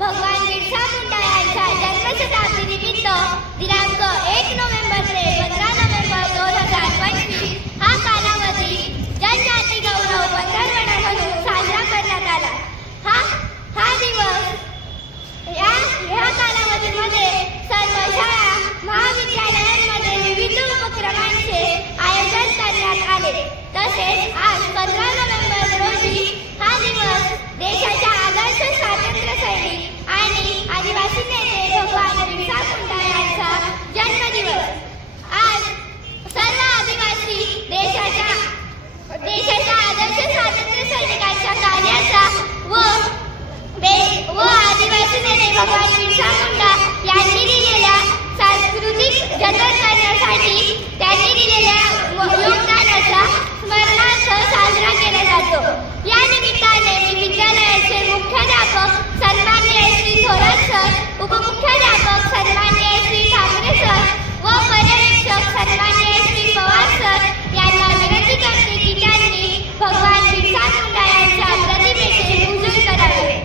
भगवान बिरसा मुंडा यांच्या जन्मशताब्दीनिमित्त दिनांक 1 नोव्हेंबर ते 15 नोव्हेंबर 2025 हा कालावधी जनजाती गौरव पंधरवडा म्हणून साजरा करण्यात आला। हा दिवस या कालावधीमध्ये सर्व शाळा महाविद्यालयांमध्ये विविध उपक्रमांचे आयोजन करण्यात आले। तसेच आज 15 नोव्हेंबर रोजी हा दिवस देशाच्या आदर्श स्वातंत्र्य सैनिक आणि आदिवासी नेते भगवान बिरसा मुंडा यांचा जन्मदिवस। आज सर्व आदिवासी देशाच्या आदर्श स्वातंत्र्य सैनिकांच्या कार्याचा व आदिवासी नेते भगवान बिरसा मुंडा यांनी दिलेल्या सांस्कृतिक जतन करण्यासाठी त्यांनी दिलेल्या योगदानाचा स्मरणार्थ साजरा केला जातो। या निमित्ताने विद्यालयाचे मुख्याध्यापक सन्माननीय श्री थोरात सर, उपमुख्याध्यापक सन्माननीय श्री ठाकरे सर व पर्यवेक्षक सन्माननीय श्री पवार सर यांना विनंती करते की त्यांनी भगवान बिरसा मुंडा यांच्या प्रतिमेचे पूजन करावे।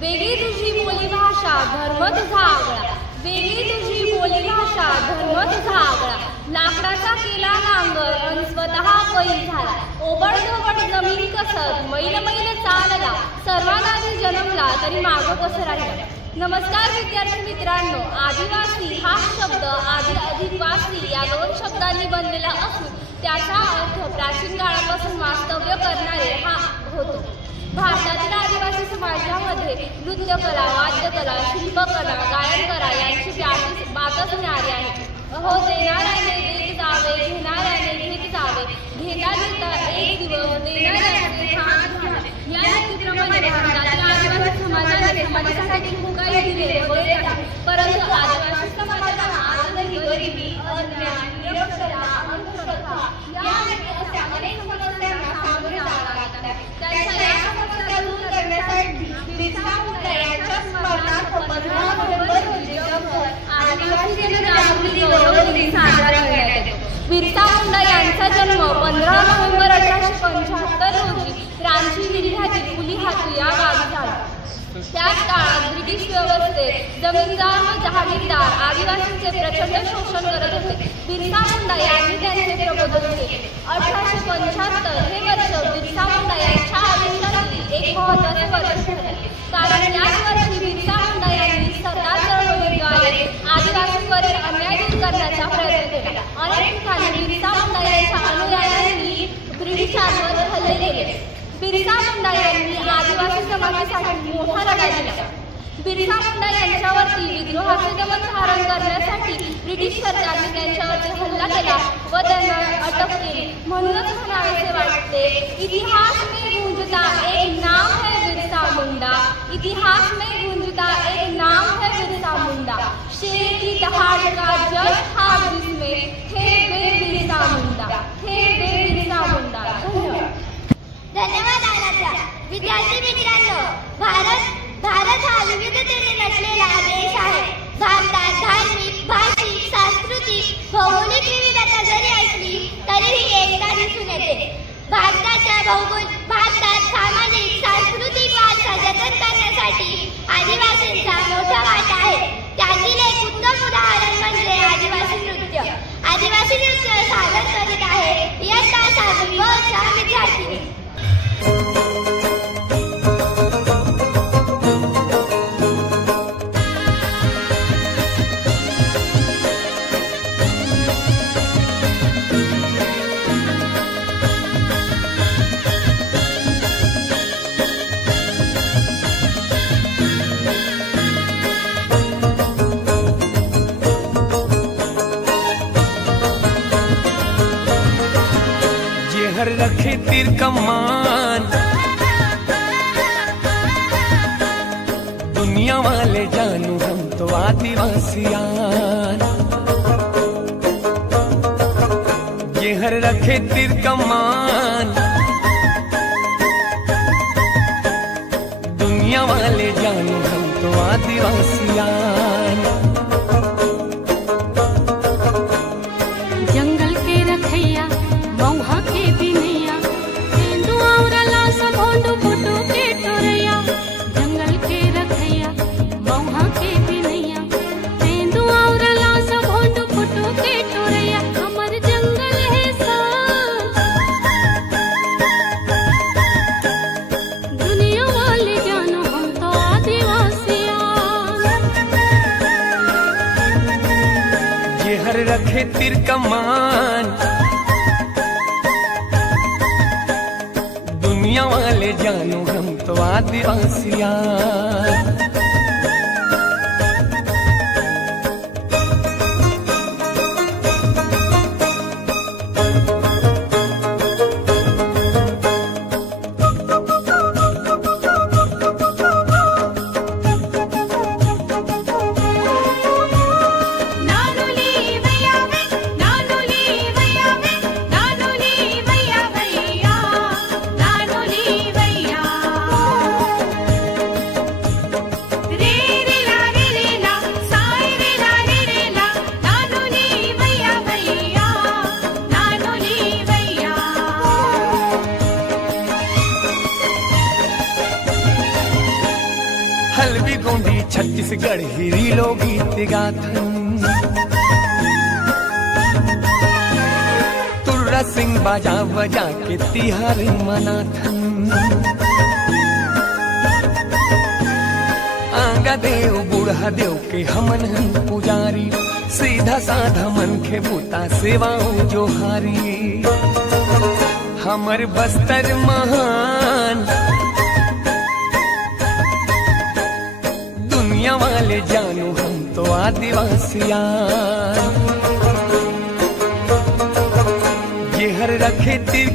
वेगळी तुझी बोली भाषा धर्म तुझा आगळा, वेगळी तुझी बोली भाषा धर्म तुझा आगळा, लाकडाचा केला नांगर अन स्वतः बैल झाला, ओबडधोबड जमीन कसत मैल मैल चालला, सर्वांआधी जन्मला तरी मागं कसं राहिला। नमस्कार विद्यार्थी मित्रांनो, आदिवासी हा शब्द आदि अधिक वासी या 2 शब्दांनी बनलेला असून त्याचा अर्थ प्राचीन काळापासून वास्तव्य करणारे हा होतो। भारतातील आदिवासी समाजामध्ये नृत्यकला, वाद्यकला, शिल्पकला, गायनकला यांची बातच न्यारी आहे। अहो देणाऱ्याने देत जावे, घेणाऱ्याने घेत जावे, घेता घेता एक दिवस देणाऱ्याने हात घ्यावे। या नीतीप्रमाणे भारतातील आदिवासी समाजाने समाजासाठी खूप काही दिले व देत आहे, परंतु आदिवासी समाजाला आजही गरिबी, अन्याय, निरक्षरता, अंधश्रद्धा यासारख्या अनेक समस्यांना सामोरे जावे लागत आहे। त्यांच्या या समस्या दूर करण्यासाठी बिरसा मुंडा यांच्या स्मरणार्थ 15 नोव्हेंबर रोजी जगभर आदिवासी जनजागृती गौरव दिन साजरा करण्यात येतो। बिरसा मुंडा यांचा जन्म 15 नोव्हेंबर 1875 रोजी रांची जिल्ह्यातील पुलिहातू या गावी झाला। त्याच काळात ब्रिटिश व्यवस्थेत जमीनदार व जहागीरदार आदिवासींचे प्रचंड शोषण करत होते। बिरसा मुंडा यांनी त्यांचे प्रबोधन केले। 1875 हे वर्ष बिरसा मुंडा यांच्या आयुष्यातील एक महत्त्वाचे वर्ष ठरले, कारण याच वर्षी बिरसा मुंडा यांनी सरदार चळवळीद्वारे आदिवासींवरील अन्याय दूर करण्याचा प्रयत्न केला। अनेक ठिकाणी बिरसा मुंडा यांच्या अनुयायांनी ब्रिटिशांवर हल्ले केले। बिरसा मुंडा यांनी आदिवासी समाजासाठी मोठा लढा दिला। बिरसा मुंडा यांच्यावरती विद्रोहाचे दमन धारण करण्यासाठी ब्रिटिश सरकारने त्यांच्यावरती हल्ला केला व त्यांना अटक केली। म्हणूनच म्हणावेसे वाटते, इतिहास में गूंजता एक नाम है बिरसा मुंडा, इतिहास में गूंजता एक नाम है बिरसा मुंडा, शेर की दहाड़ का जश था जिसमें थे वे बिरसा मुंडा, थे वे बिरसा मुंडा। धन्यवाद आनंदा। विद्यार्थी मित्रांनो, भारत हा विविधतेने नटलेला देश आहे। भारतात धार्मिक, भाषिक, सांस्कृतिक, भौगोलिक विविधता जरी असली तरीही एकता दिसून येते। भारतात सामाजिक, सांस्कृतिक वारसा जतन करण्यासाठी आदिवासींचा मोठा वाटा आहे। त्यातील एक उत्तम उदाहरण म्हणजे आदिवासी नृत्य। आदिवासी नृत्य सादर करीत आहे इयत्ता 7वी व विद्यार्थिनी। हर रखे तीर कमान आदिवासियान। ये हर रखे तीर कमान, दुनिया वाले जानो हम तो आदिवासियान। जंगल के रखैया मौहा के बिनैया, तेंदुआ उड़ला सब होंडू फुटू के टोरैया। जंगल के रखैया मौहा के बिनैया, तेंदुआ उड़ला सब होंडू फुटू के टोरैया। हमर जंगल है सान, दुनिया वाले जानो हम तो आदिवासियान। ये हर रखे तीर कमान, दुनिया वाले जानो हम तो आदिवासियान। नानुली भैया वे, नानुली भैया वे, नानुली भैया भैया, नानुली भैया। रे रे ला साई रे ला, नानुली भैया भैया, नानुली भैया। हल्बी गोंडी छत्तीसगढ़ हिरी लोग गीत गाथन। तुर्रा सिंह बाजा बजा के तिहार मनाथन। आंगा देव बूढ़ा देव के हमन हन पुजारी, सीधा साधा मन के बूता सेवाओं जोहारी। हमर बस्तर महान, दुनिया वाले जानो हम तो आदिवासियान। ये हर रखे तीर